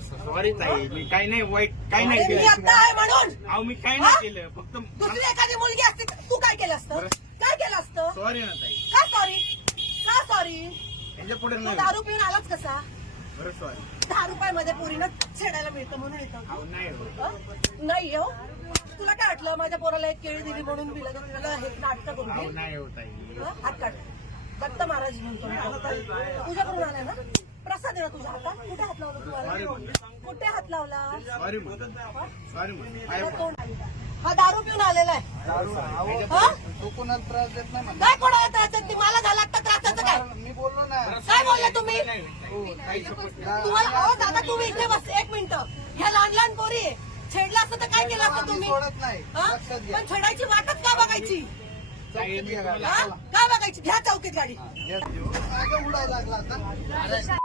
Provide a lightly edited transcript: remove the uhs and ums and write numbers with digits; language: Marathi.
सॉरी ताई, मी काही नाही वाईट, काही नाही मी केलं. आता आहे म्हणून अहो मी काही नाही केलं, फक्त दुसरी एखादी मुलगी असती तर तू काय केलं असतं? काय केलं असतं? सॉरी ना ताई, का सॉरी? का सॉरी? याच्या पुढे तू नाही. दारू पिऊन आलाच कसा? बरं सॉरी. 10 रुपयामध्ये पोरीनं छेडायला मिळतं म्हणून येतं. अहो नाही हो. नाही हो, तुला काय वाटलं माझ्या पोराला एक केळी दिली म्हणून दिलं का तुला हे नाटक करून अहो देईल? नाही हो ताई. हात काढ. दत्त महाराज म्हणतो मी. तुझ्याकडून आलाय ना? प्रसाद आहे ना तुझ्या हातात? कुठे हात लावला तुम्हाला? कुठे हात लावला? सॉरी म्हणतो, सॉरी म्हणतो. काय हा कोण? हा दारू पिऊन आलेला आहे. हा? तो कोणाला त्रास देत नाही म्हणा. काय कोणाला त्रास देत? मला झाला आता त्रासाचं काय? मी बोललो ना. काय बोलले तुम्ही? हो, काही शपथ नाही. तुम्हाला अहो दादा तुम्ही इथे बस एक मिनिट. ह्या लहान लहान पोरी आहे. छेडलं असतं तर काय केलं असतं आम्ही तुम्ही? सोडत नाही. हा? लक्षात घ्या. पण छेडायची वाटच का बघायची? ताई, मी तुम्हाला- हा? का बघायची? घ्या चौकीत गाडी. मागं उडायला लागला आता.